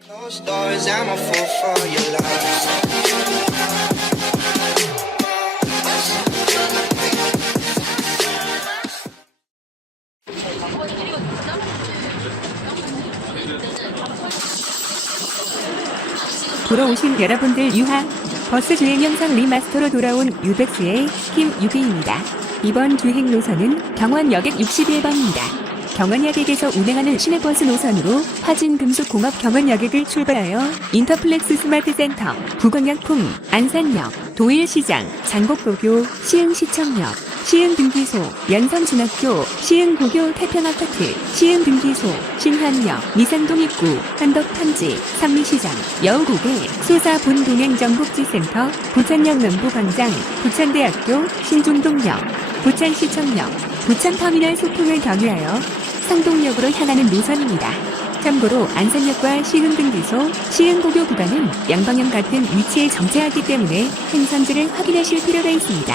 Closed doors, I'm a fool for your love. 돌아오신 여러분들 유하! 버스 주행 영상 리마스터로 돌아온 유백스의 김유기입니다. 이번 주행 노선은 경원여객 61번입니다. 경원여객에서 운행하는 시내버스 노선으로 화진금속공업 경원여객을 출발하여 인터플렉스 스마트센터, 부광약품, 안산역, 도일시장, 장곡고교, 시흥시청역, 시흥등기소, 연성중학교, 시흥고교 태평아파트, 시흥등기소, 신한역, 미산동 입구, 한덕탄지, 삼리시장, 여우고개, 수사본동행정복지센터, 부천역 남부광장, 부천대학교, 신중동역, 부천시청역, 부천터미널 소통을 경유하여 상동역으로 향하는 노선입니다. 참고로 안산역과 시흥등기소, 시흥고교 구간은 양방향 같은 위치에 정체하기 때문에 행선지를 확인하실 필요가 있습니다.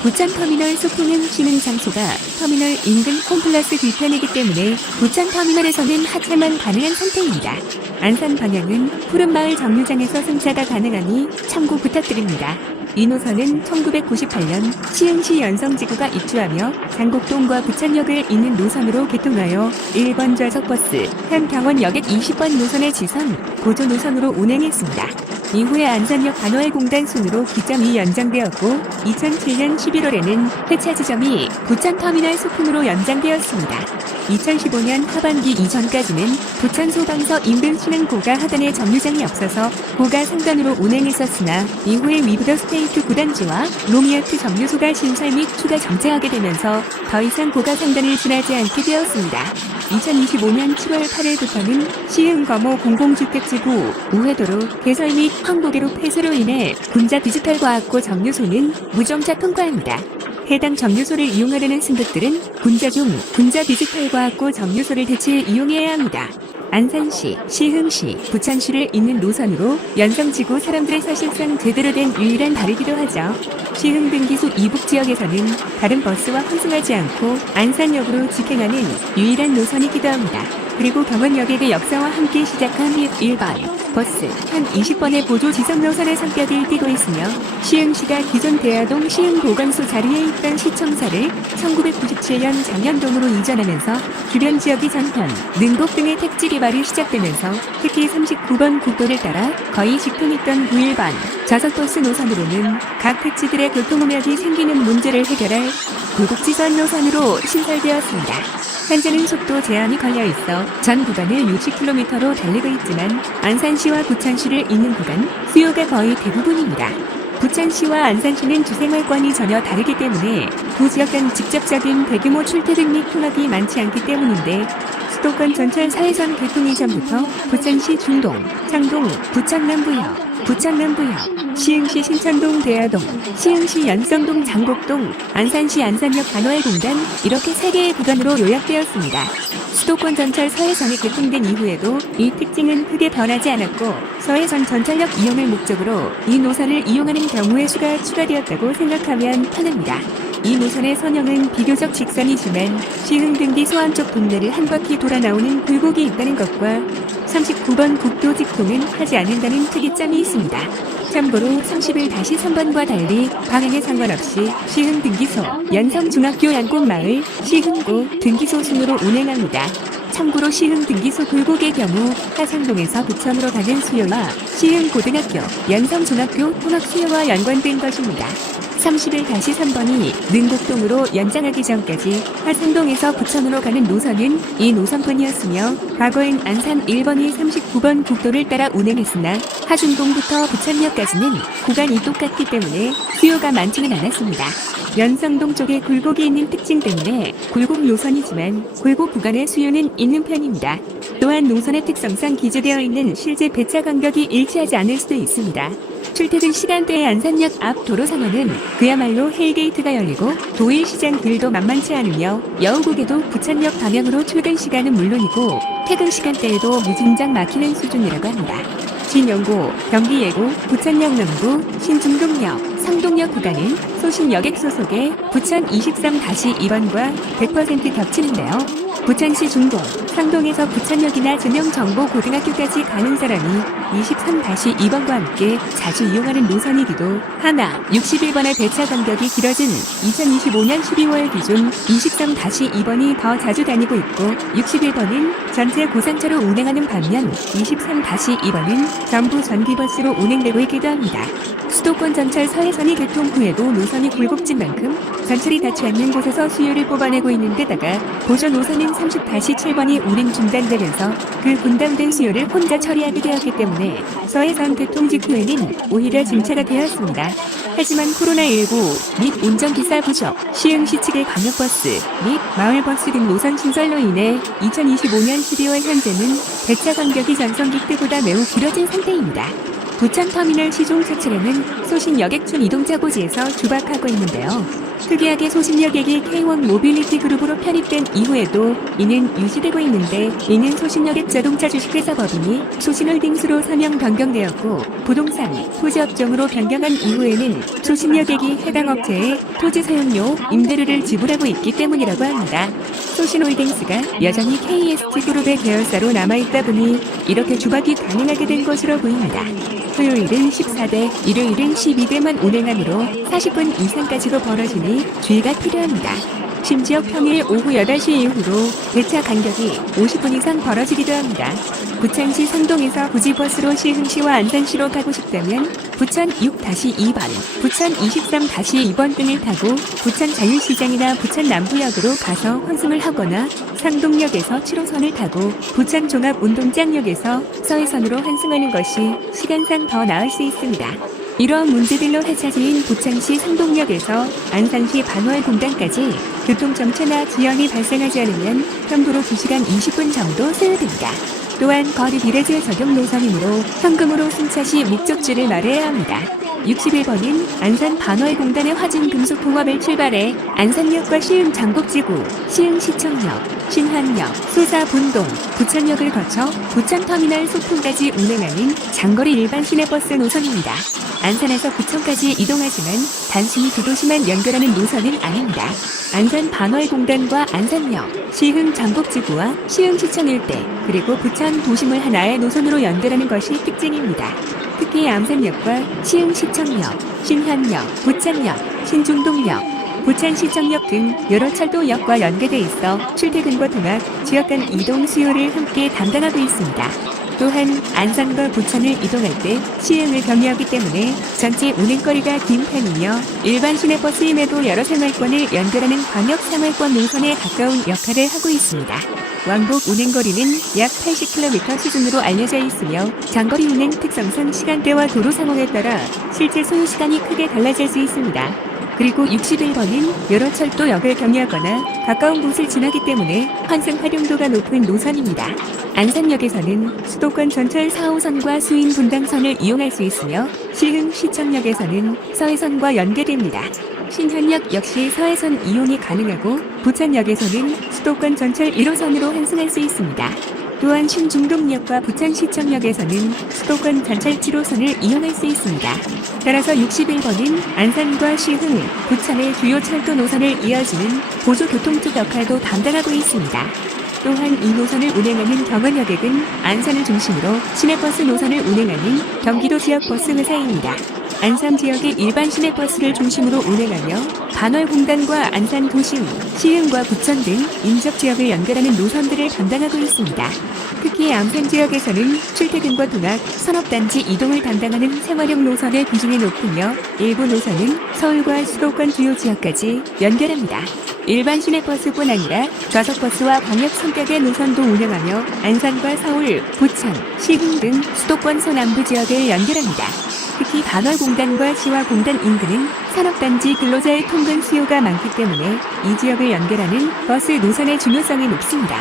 부천터미널 소통은 쉬는 장소가 터미널 인근 홈플러스 뒤편이기 때문에 부천터미널에서는 하차만 가능한 상태입니다. 안산 방향은 푸른마을 정류장에서 승차가 가능하니 참고 부탁드립니다. 이 노선은 1998년 시흥시 연성지구가 입주하며 장곡동과 부천역을 잇는 노선으로 개통하여 1번 좌석버스, 현경원여객 20번 노선의 지선, 고조 노선으로 운행했습니다. 이후에 안산역 반월공단 순으로 기점이 연장되었고 2007년 11월에는 회차 지점이 부천터미널 소품으로 연장되었습니다. 2015년 하반기 이전까지는 부천소방서 인근 신흥 고가 하단에 정류장이 없어서 고가 상단으로 운행했었으나 이후에 위브더 스테이트 구단지와 로미아트 정류소가 신설 및 추가 정체하게 되면서 더 이상 고가 상단을 지나지 않게 되었습니다. 2025년 7월 8일부터는 시흥거모 공공주택지구 우회도로 개설 및 황도계로 폐쇄로 인해 군자 디지털과학고 정류소는 무정차 통과합니다. 해당 정류소를 이용하려는 승객들은 군자 중 군자 디지털과학고 정류소를 대체 이용해야 합니다. 안산시, 시흥시, 부천시를 잇는 노선으로 연성지구 사람들의 사실상 제대로 된 유일한 다리기도 하죠. 시흥등기소 이북지역에서는 다른 버스와 환승하지 않고 안산역으로 직행하는 유일한 노선이기도 합니다. 그리고 경원여객의 역사와 함께 시작한 1번 버스 한 20번의 보조 지선 노선의 성격을 띠고 있으며 시흥시가 기존 대하동 시흥보건소 자리에 있던 시청사를 1997년 장현동으로 이전하면서 주변 지역의 전편, 능곡 등의 택지 개발이 시작되면서 특히 39번 국도를 따라 거의 직통했던 91번 좌석버스 노선으로는 각 택지들의 교통음역이 생기는 문제를 해결할 굴곡지선 노선으로 신설되었습니다. 현재는 속도 제한이 걸려있어 전 구간을 60km로 달리고 있지만 안산시와 부천시를 잇는 구간 수요가 거의 대부분입니다. 부천시와 안산시는 주생활권이 전혀 다르기 때문에 두 지역 간 직접적인 대규모 출퇴근 및 통학이 많지 않기 때문인데 수도권 전철 4회선 개통 이전부터 부천시 중동, 창동, 부천남부역, 시흥시 신천동 대하동, 시흥시 연성동 장곡동, 안산시 안산역 반월공단 이렇게 3개의 구간으로 요약되었습니다. 수도권 전철 서해선이 개통된 이후에도 이 특징은 크게 변하지 않았고 서해선 전철역 이용을 목적으로 이 노선을 이용하는 경우의 수가 추가되었다고 생각하면 편합니다. 이 노선의 선형은 비교적 직선이지만 시흥등기소 안쪽 동네를 한 바퀴 돌아 나오는 굴곡이 있다는 것과 39번 국도 직통은 하지 않는다는 특이점이 있습니다. 참고로 31-3번과 달리 방향에 상관없이 시흥등기소, 연성중학교 양꽃마을, 시흥고, 등기소 순으로 운행합니다. 참고로 시흥등기소 굴곡의 경우 하상동에서 부천으로 가는 수요와 시흥고등학교, 연성중학교 통학 수요와 연관된 것입니다. 31-3번이 능곡동으로 연장하기 전까지 하상동에서 부천으로 가는 노선은 이 노선뿐이었으며 과거엔 안산 1번이 39번 국도를 따라 운행했으나 하중동부터 부천역까지는 구간이 똑같기 때문에 수요가 많지는 않았습니다. 연성동 쪽에 굴곡이 있는 특징 때문에 굴곡 노선이지만 굴곡 구간의 수요는 있는 편입니다. 또한 노선의 특성상 기재되어 있는 실제 배차 간격이 일치하지 않을 수도 있습니다. 출퇴근 시간대의 안산역 앞 도로 상황은 그야말로 헬게이트가 열리고 도일시장 길도 만만치 않으며 여우고개도 부천역 방향으로 출근 시간은 물론이고 퇴근 시간대에도 무진장 막히는 수준이라고 합니다. 진영고, 경기예고, 부천역 남부, 신중동역, 상동역 구간은 소신여객 소속의 부천 23-2번과 100% 겹치는데요. 부천시 중동, 상동에서 부천역이나 전영정보고등학교까지 가는 사람이 23-2번과 함께 자주 이용하는 노선이기도 하나 61번의 배차 간격이 길어진 2025년 12월 기준 23-2번이 더 자주 다니고 있고 61번은 전체 고상차로 운행하는 반면 23-2번은 전부 전기버스로 운행되고 있기도 합니다. 수도권 전철 서해선이 개통 후에도 노선이 굴곡진 만큼 전철이 닿지 않는 곳에서 수요를 뽑아내고 있는 데다가 보조 노선인 30-7번이 운행 중단되면서 그 분담된 수요를 혼자 처리하게 되었기 때문에 서해선 개통 직후에는 오히려 증차가 되었습니다. 하지만 코로나19 및 운전기사 부족, 시흥시 측의 광역버스 및 마을버스 등 노선 신설로 인해 2025년 12월 현재는 배차 간격이 전성기 때보다 매우 길어진 상태입니다. 부천터미널 시종차 차량은 소신 여객촌 이동자고지에서 주박하고 있는데요. 특이하게 소신 여객이 K1 모빌리티 그룹으로 편입된 이후에도 이는 유지되고 있는데 이는 소신여객 자동차 주식회사 법인이 소신홀딩스로 사명 변경되었고 부동산, 토지업종으로 변경한 이후에는 소신여객이 해당 업체에 토지 사용료, 임대료를 지불하고 있기 때문이라고 합니다. 소신홀딩스가 여전히 KST그룹의 계열사로 남아있다 보니 이렇게 주박이 가능하게 된 것으로 보입니다. 토요일은 14대, 일요일은 12대만 운행하므로 40분 이상까지도 벌어지니 주의가 필요합니다. 심지어 평일 오후 8시 이후로 배차 간격이 50분 이상 벌어지기도 합니다. 부천시 상동에서 부지버스로 시흥시와 안산시로 가고 싶다면 부천 6-2번, 부천 23-2번 등을 타고 부천 자유시장이나 부천 남부역으로 가서 환승을 하거나 상동역에서 7호선을 타고 부천 종합운동장역에서 서해선으로 환승하는 것이 시간상 더 나을 수 있습니다. 이러한 문제들로 회차지인 부천시 상동역에서 안산시 반월공단까지 교통정체나 지연이 발생하지 않으면 편도로 2시간 20분 정도 소요됩니다. 또한 거리 비례제 적용 노선이므로 현금으로 승차 시 목적지를 말해야 합니다. 61번인 안산 반월공단의 화진금속통합을 출발해 안산역과 시흥 장곡지구, 시흥시청역, 신한역, 수사분동, 부천역을 거쳐 부천터미널 소풍까지 운행하는 장거리 일반 시내버스 노선입니다. 안산에서 부천까지 이동하지만 단순히 두 도시만 연결하는 노선은 아닙니다. 안산 반월공단과 안산역, 시흥 장곡지구와 시흥시청 일대, 그리고 부천 도심을 하나의 노선으로 연결하는 것이 특징입니다. 특히 안산역과 시흥시청역, 신한역, 부천역, 신중동역, 부천시청역 등 여러 철도역과 연계돼 있어 출퇴근과 통학, 지역 간 이동 수요를 함께 담당하고 있습니다. 또한 안산과 부천을 이동할 때 시흥을 경유하기 때문에 전체 운행거리가 긴 편이며 일반 시내버스임에도 여러 생활권을 연결하는 광역 생활권 노선에 가까운 역할을 하고 있습니다. 왕복 운행거리는 약 80km 수준으로 알려져 있으며 장거리 운행 특성상 시간대와 도로 상황에 따라 실제 소요시간이 크게 달라질 수 있습니다. 그리고 61번은 여러 철도역을 경유하거나 가까운 곳을 지나기 때문에 환승 활용도가 높은 노선입니다. 안산역에서는 수도권 전철 4호선과 수인 분당선을 이용할 수 있으며 시흥 시청역에서는 서해선과 연계됩니다. 신한역 역시 서해선 이용이 가능하고 부천역에서는 수도권 전철 1호선으로 환승할 수 있습니다. 또한 신중동역과 부천시청역에서는 수도권 전철 7호선을 이용할 수 있습니다. 따라서 61번은 안산과 시흥, 부천의 주요 철도 노선을 이어주는 보조교통쪽 역할도 담당하고 있습니다. 또한 이 노선을 운행하는 경원여객은 안산을 중심으로 시내버스 노선을 운행하는 경기도 지역버스 회사입니다. 안산 지역의 일반 시내버스를 중심으로 운행하며 반월공단과 안산 도심, 시흥과 부천 등 인접 지역을 연결하는 노선들을 담당하고 있습니다. 특히 안산 지역에서는 출퇴근과 통학, 산업단지 이동을 담당하는 생활용 노선의 비중이 높으며 일부 노선은 서울과 수도권 주요 지역까지 연결합니다. 일반 시내버스뿐 아니라 좌석버스와 광역 성격의 노선도 운영하며 안산과 서울, 부천, 시흥 등 수도권 서남부 지역을 연결합니다. 특히 반월공단과 시화공단 인근은 산업단지 근로자의 통근 수요가 많기 때문에 이 지역을 연결하는 버스 노선의 중요성이 높습니다.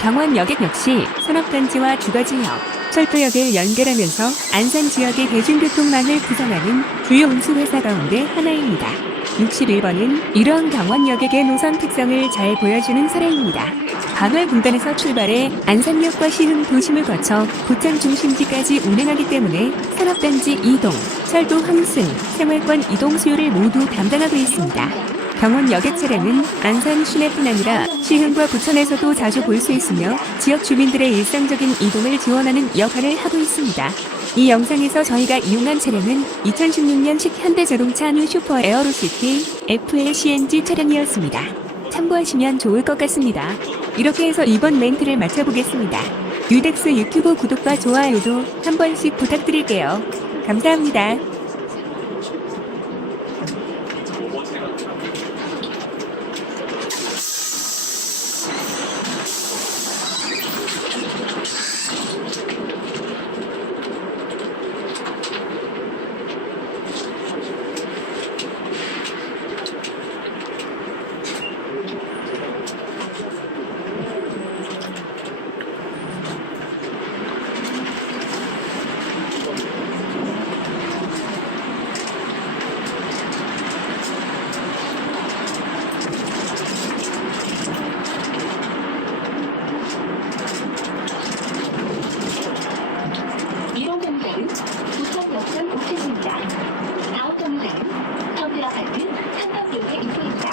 경원여객 역시 산업단지와 주거지역, 철도역을 연결하면서 안산 지역의 대중교통망을 구성하는 주요 운수회사 가운데 하나입니다. 61번은 이러한 경원여객의 노선 특성을 잘 보여주는 사례입니다. 반월공단에서 출발해 안산역과 시흥 도심을 거쳐 부천 중심지까지 운행하기 때문에 산업단지 이동, 철도 환승, 생활권 이동 수요를 모두 담당하고 있습니다. 병원 여객 차량은 안산 시내뿐 아니라 시흥과 부천에서도 자주 볼 수 있으며 지역 주민들의 일상적인 이동을 지원하는 역할을 하고 있습니다. 이 영상에서 저희가 이용한 차량은 2016년식 현대자동차 뉴 슈퍼 에어로시티 FLCNG 차량이었습니다. 참고하시면 좋을 것 같습니다. 이렇게 해서 이번 멘트를 마쳐보겠습니다. 뉴덱스 유튜브 구독과 좋아요도 한 번씩 부탁드릴게요. 감사합니다. 부천 역전 우체입니다. 다음 정류장은 서울 아파트 상덕역에 입구입니다.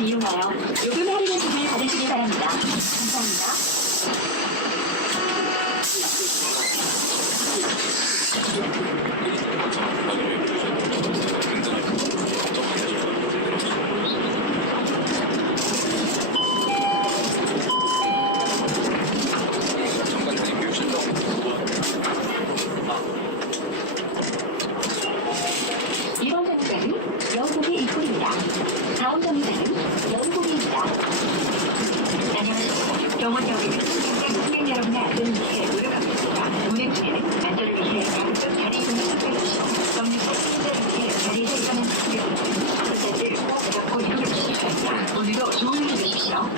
이용하여 요금 할인의 팁을 받으시기 바랍니다. 감사합니다. 정류장은 영국입니다. 안녕하십니까. 병원역에는 승객 여러분의 안전을 위해 노력하겠습니다. 운행 중에는 안전을 위해 가급적 자리 이동을 선택하시고 정류장 승객을 위해 자리 이동하는 승객은 승객들 꼭 잡고 이동해 주시기 바랍니다. 오늘도 좋은 하루 되십시오.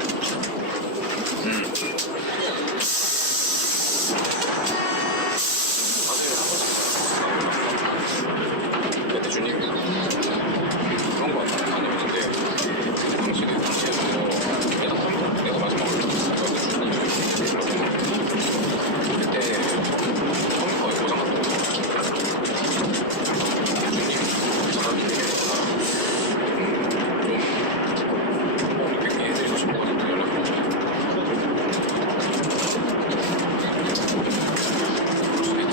그때 주님 그런 거 같아. 아니면 근데 당신이 당시에서 내가 마지막으로 그때 주님 그때 컴퓨터에 고장 났고 주님 전화기 되겠구나 좀 이렇게 해드리고 싶어가지고 연락을 그러시겠지.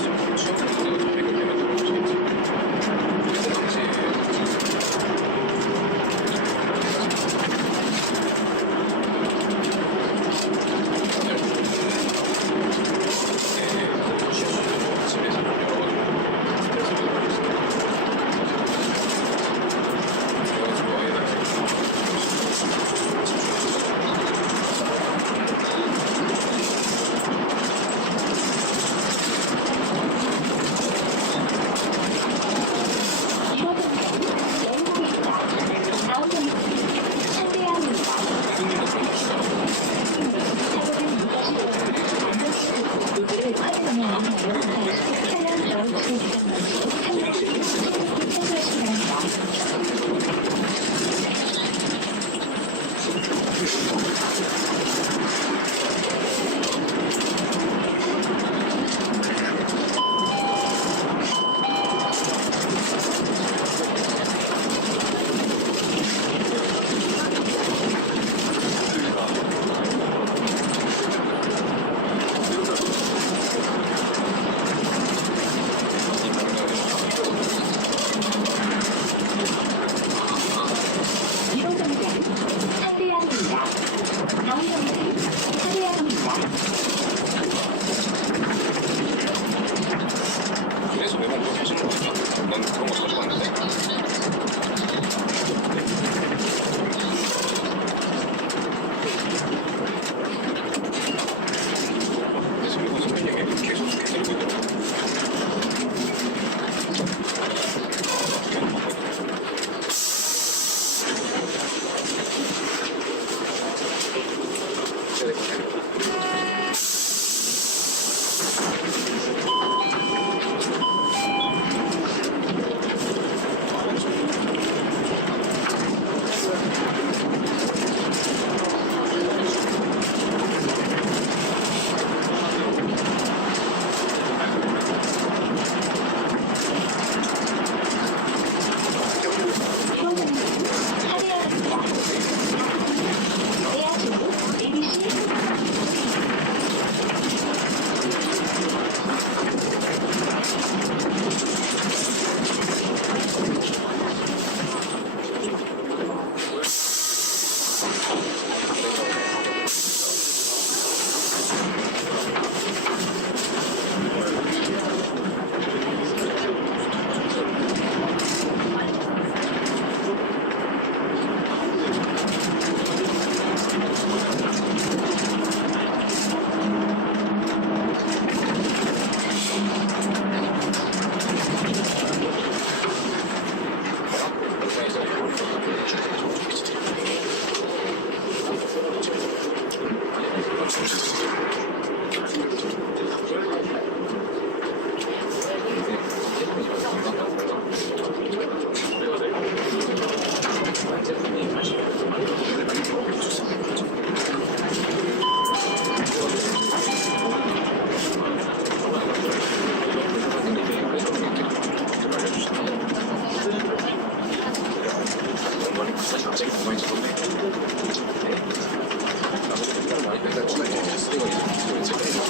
취업을 내가 좀 해결되면 그러시겠지. 그때 당시에 그래서 매번 그렇게 하시는 거 아니야? 난 그런 거 자주 봤는데. 근데 선배가 선배 얘기 계속 들고 있더라고.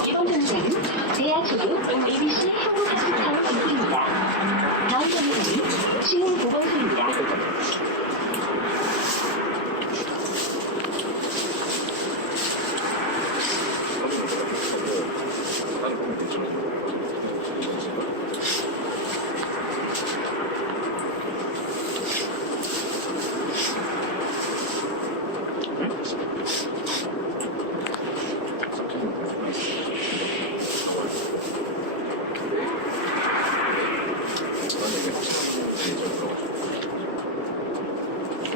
이번 정류장은 대하철로 ABC 한국 학습타운 정류장입니다. 다음 정류장은 시흥 보건소입니다.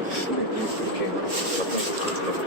그렇게 어떤 걸 들어주려고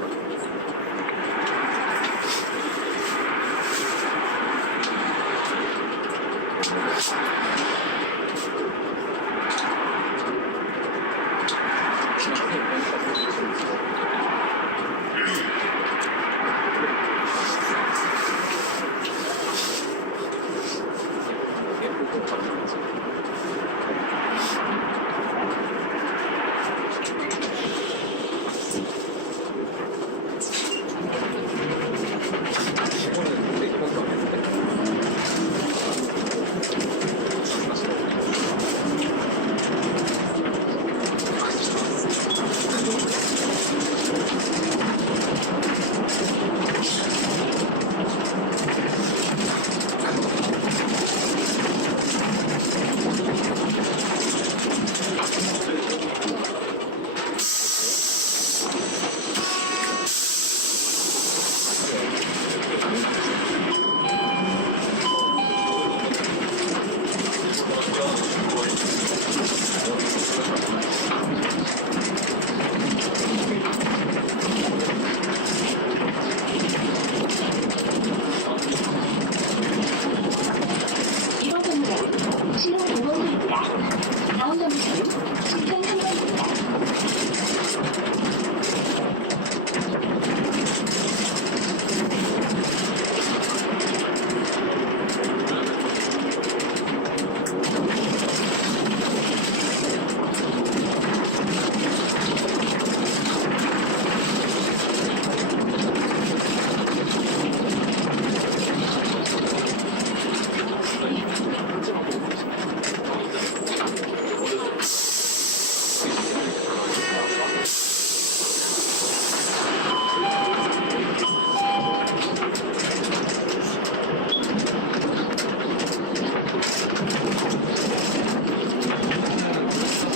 이번 정류장은 신호 5번소입니다. 다음 정류장은 신천 3번입니다.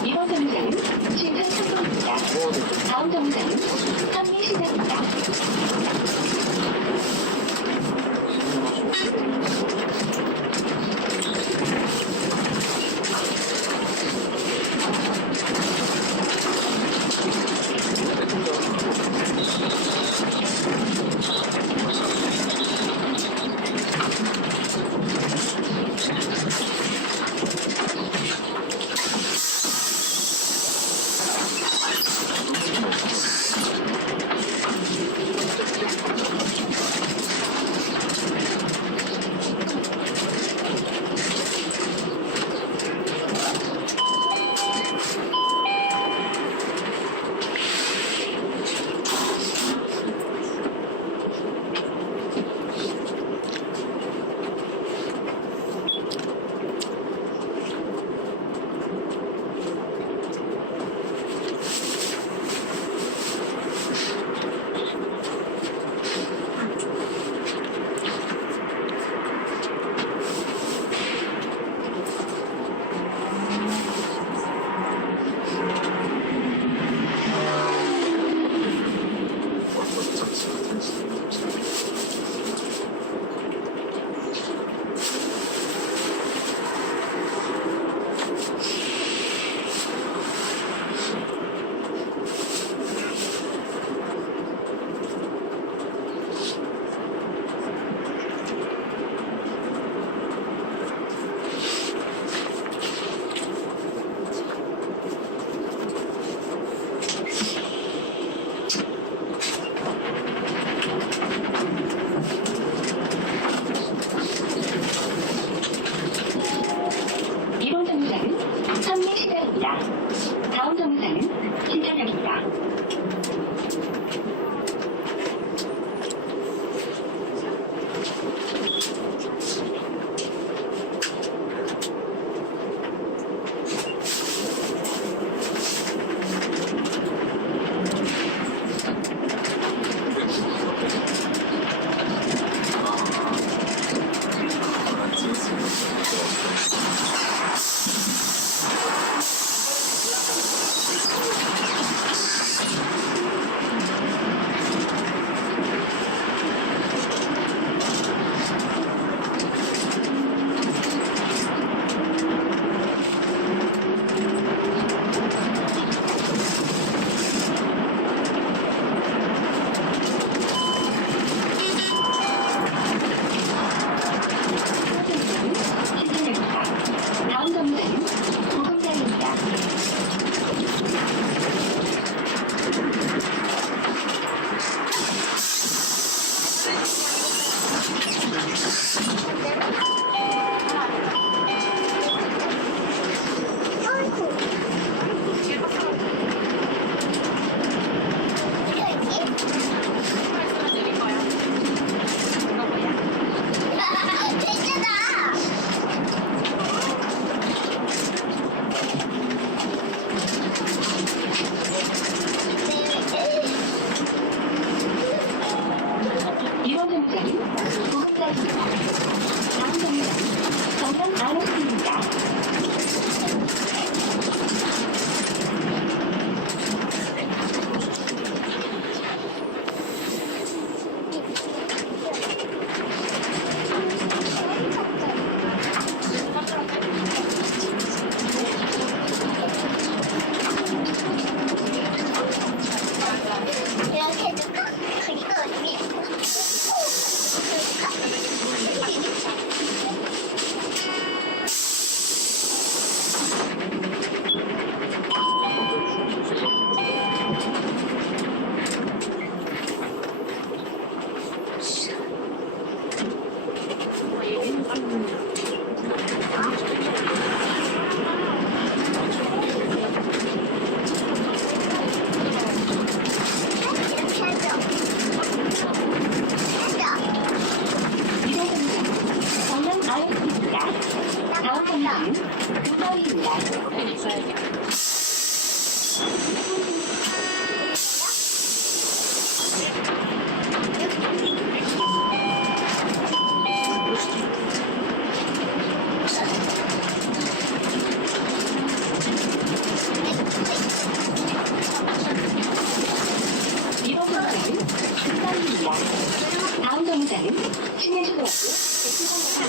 이번 정류장은 신천 3번입니다. 다음 정류장은 한미시장입니다.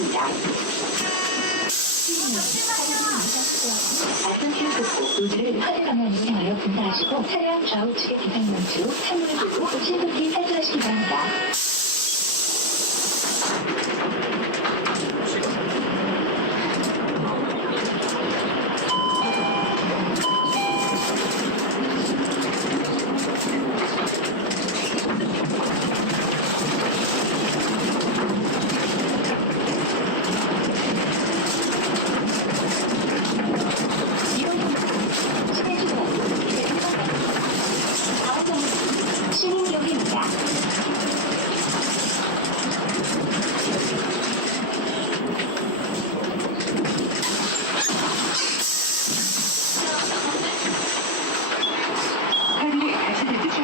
중입니다. 아스펜 급고 노즐을 화재 방향으로 향하여 분사하시고 차량 좌우측의 기상용추, 창문을 두고 신속히 탈출하시기 바랍니다. 신인역입니다. 헬기 다시 들으죠.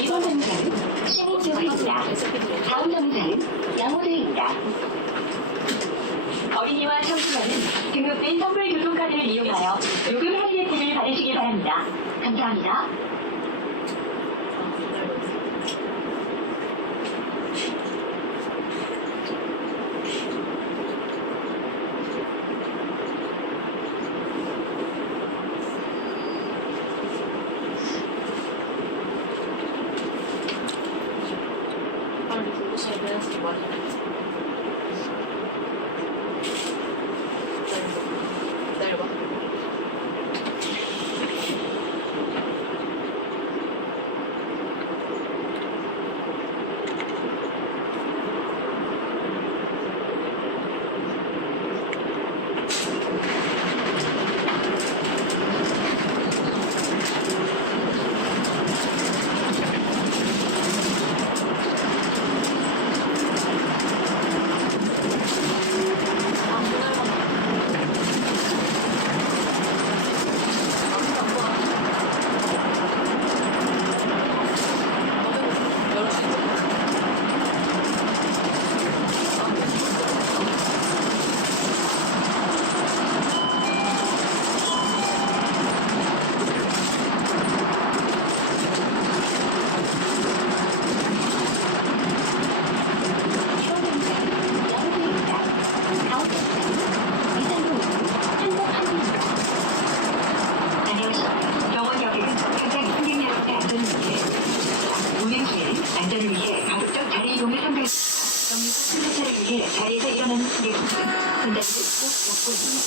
이번 정류장은 신인지역입니다. 다음 정류장은 양호대입니다. 어린이와 청소년은 등급된 선불 교통카드를 이용하여 요금 할인 혜택을 받으시기 바랍니다. 감사합니다. 빨리 부르시면 되는지 많이 기다려봐. 안전을 위해 가급적 자리 이동을 삼가야 승차를 위해 자리에서 일어나는 승객은 분단을 꼭 먹고 있습니다.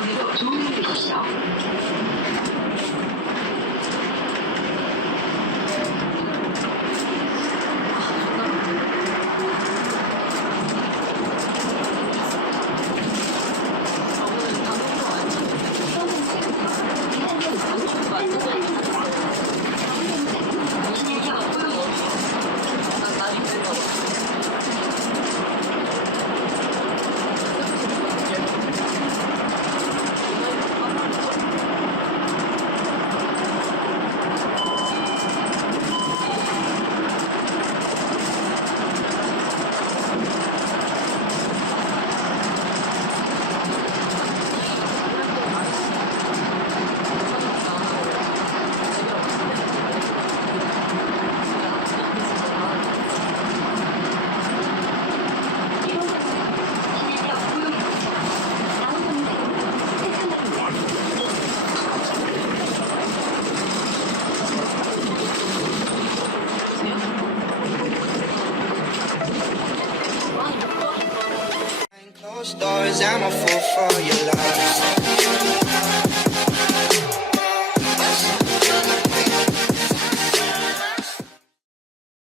오늘도 좋은 하루 되십시오. Closed doors, I'm a fool for your love.